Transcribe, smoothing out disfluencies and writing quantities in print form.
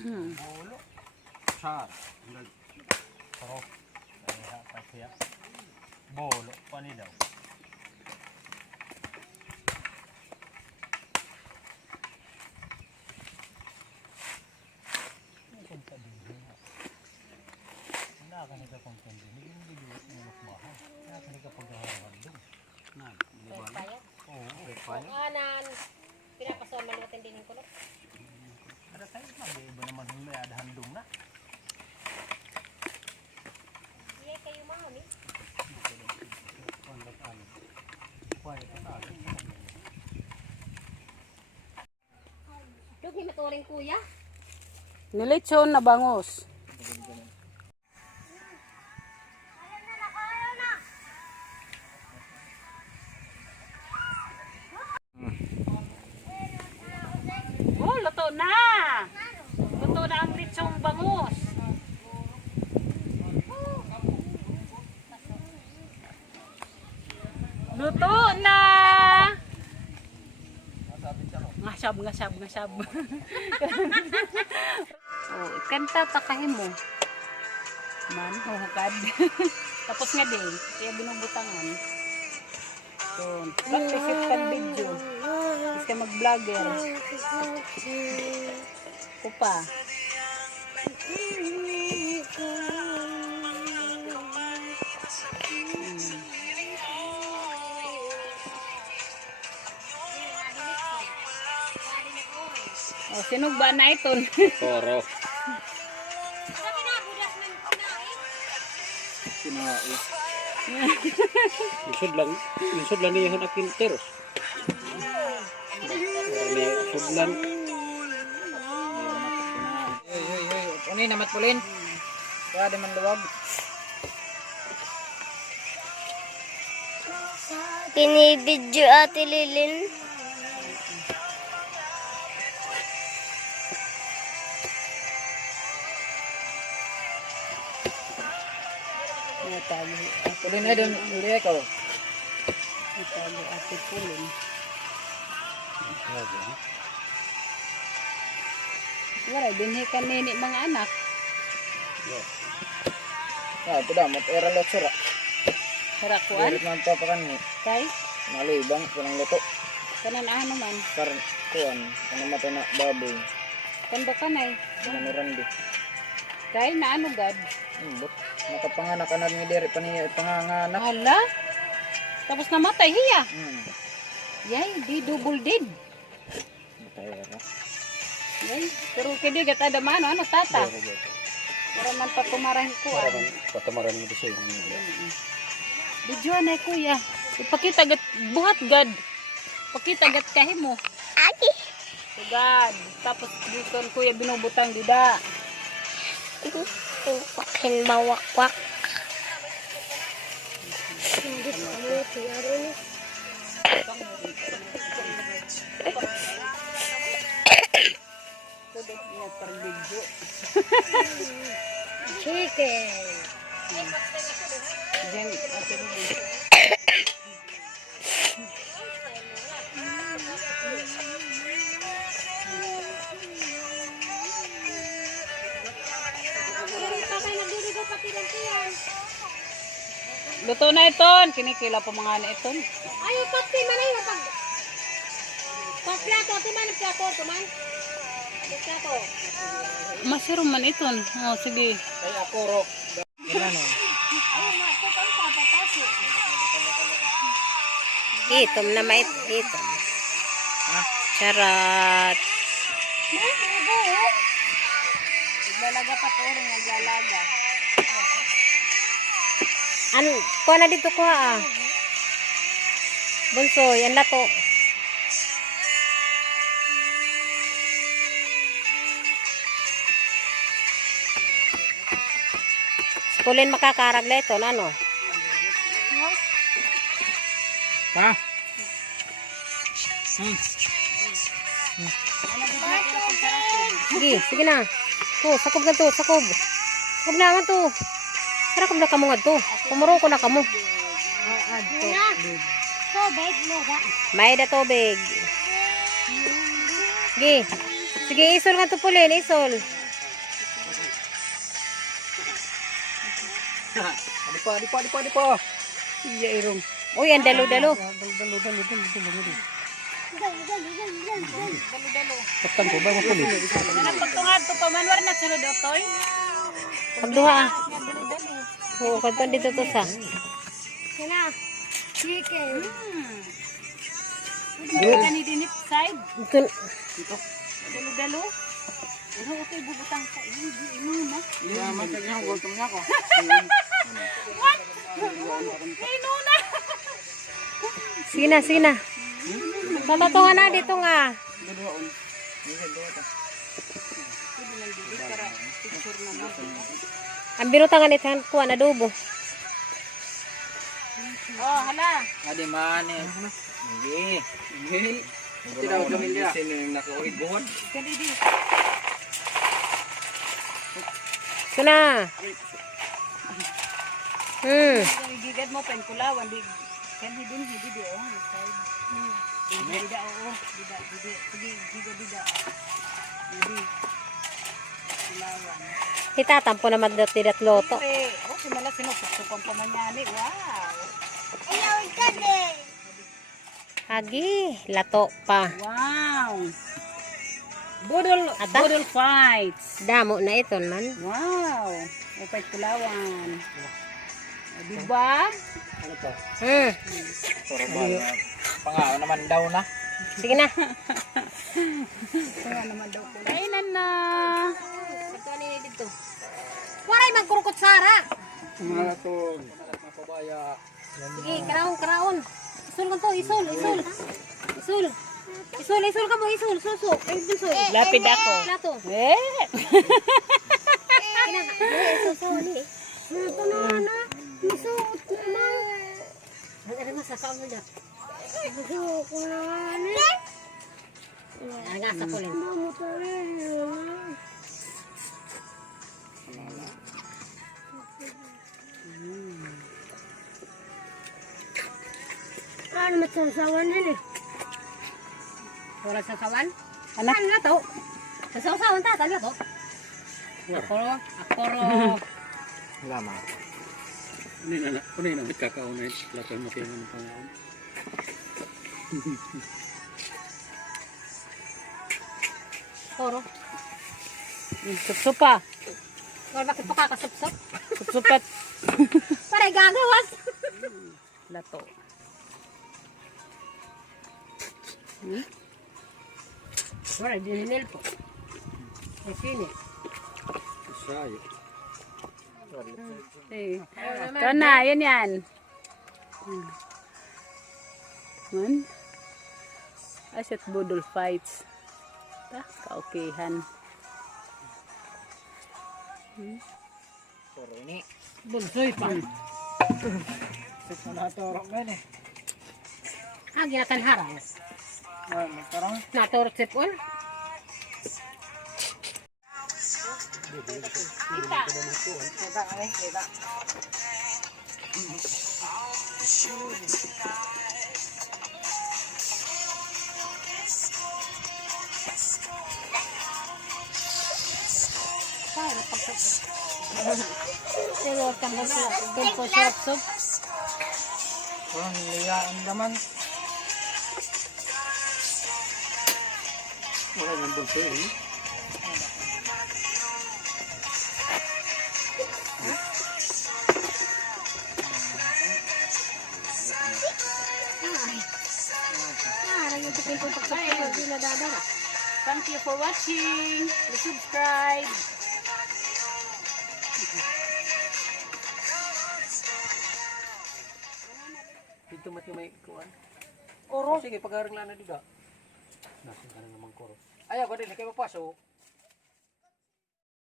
Bolo. Sar. Sarap. Kaya pasiya. Bolo pani daw. Kanan, pinapasuan natin din yung kulot. Ada tayo iba naman may ada handong na. Iya kayo mami. Dugi maturing kuya. Nilitsyon na bangus. Oh, luto na. Luto na ang litsong bangus. Luto na. Ngasab. Oh, kanta takahin mo. Man, hukad. Tapos nga din, kaya binubutangan. So, practice it kan video. Tapos ka mag-vlogger. Kupa. Oh, sinug ba na ito? Koro. Sinaai. Isod lang niya akin teros. Sudlan. Uni namat pulin. Kaya di man luwag. Pinibidyo Ate Lilin. Pulin na doon. Uli ikaw. Itago ate pulin. Wala, binhi ka nini mga anak. Ito damat. Era lot sura. Harakuan. Dirit man pa kan ni. Kay, Malibang. Kunang luto. kanan ano man. Kuan. Ano mata na baboy. Kando ka na Manurandi. Kay, na ano gad? But nakapanganak ka na ni Diri pa niya panganganak. Hala. Tapos namatay hiya. Yay, di double dead. Matayara. Yay, pero kedi gata da mano ano tata. Para man pa kumarahin ko. Patamaran mo siya. Video na kuya. Ipakita gat buhat gad. Pakita gat kahimo. Ate. Sugad. Tapos dito kuya binubutang dida. Pakin mawakwak. Hindi ko mo tiyaro ni. Tudok niya par video. Chicken. Diyan ate Ruby. Luto na iton. Kinikila pa mga na iton. Ayo pati man ay pag plato ti man plato to man. Plato. Masirom man iton. Oh, sige. Ay ako ro. Ano? Itom na mait itom. Charot. Naglalaga pa to rin. Naglalaga. Ano, kuha na dito kuha ah. Bunsoy, ang lato. Pulin makakarag na ito, ano? Ha? Sige na. To, sakob na to, sakob. Sakob na nga to. Sakob na kamo nga to. Pumuro ko na kamo. Tubig mo ba? May da tubig. Sige. Sige, isol nga to pulin, isol. Di pa. Iya irong. Uy, ang dalo-dalo. Dalo. Dalo-dalo. Pagtan ko ba makulit? Anak pagtungad to pamanwar na sulod otoy. Pagduha ah. Dalo-dalo. Oo, kanto dito to sa. Kani dinip side. Ito, Dalo-dalo. Ano okay bubutang sa ino na. Masag niya, gutom niya ako. Ino na. sige na. Tatotohan na dito nga. Ang binutangan ito, kuha na adobo. Oh, hala. Adi man eh. Hindi. Hindi. Tidak kami dia. Sini nakauhig buwan. Kani di. Ito na. Gigad mo pen kulawan di. Kan hidin hidi di oh. Side. Dida oh. Dida. Sige, dida. Hidi. Kulawan. Itatampo naman dito tidat loto. Siyempre, oh, si Mala sinupuksukan pa man yan eh. Wow. Hagi, lato pa. Wow. Budol Ata? fights. Damo na ito man. Wow. Upay kulawan. Diba? Ano pa? Pangaw naman daw na. Sige na. Kaya naman daw kulay. Kainan na. dito. Waray magkurukot sara. Mga to. Mapabaya. Sige, karaon. Isul ka to, isul ka mo, suso. Ay, isul. Lapid ako. Lato. Eh. Suso ni. Ito na. Isuot na. Ano mo sasaw mo dyan? Isuot ko na ni. Angasa ko lang. Ano matsasawan din eh? Wala sasawan? Anak. Ano na to? Sasawan ta, tali to? Akoro. Wala ma. Ano yun? Kakaunay. Lato mo kayo ng pangaon. Akoro. Supsupa. Wala bakit pa kakasupsop? Supsupat. Paray gagawas. Lato. Wala, dininil po. Sini. Sayo. Eh. Ito na, yan. Man. Aset budol fights. Ta, kaokehan. Puro ini. Bulsoy pa. Sa natorok na eh. Ah, ginatan harang. Magkarang. Natorok sipon. Kita. Kita. Pero kang bulso syrup soup. Parang niliyaan naman. Wala nang bulso eh. Thank you for watching. Please subscribe. Dito mati may kuan. Oro. Sige, pag-aring lana dito. Nasa ka na naman koro. Ayaw, ba din, kayo mapasok.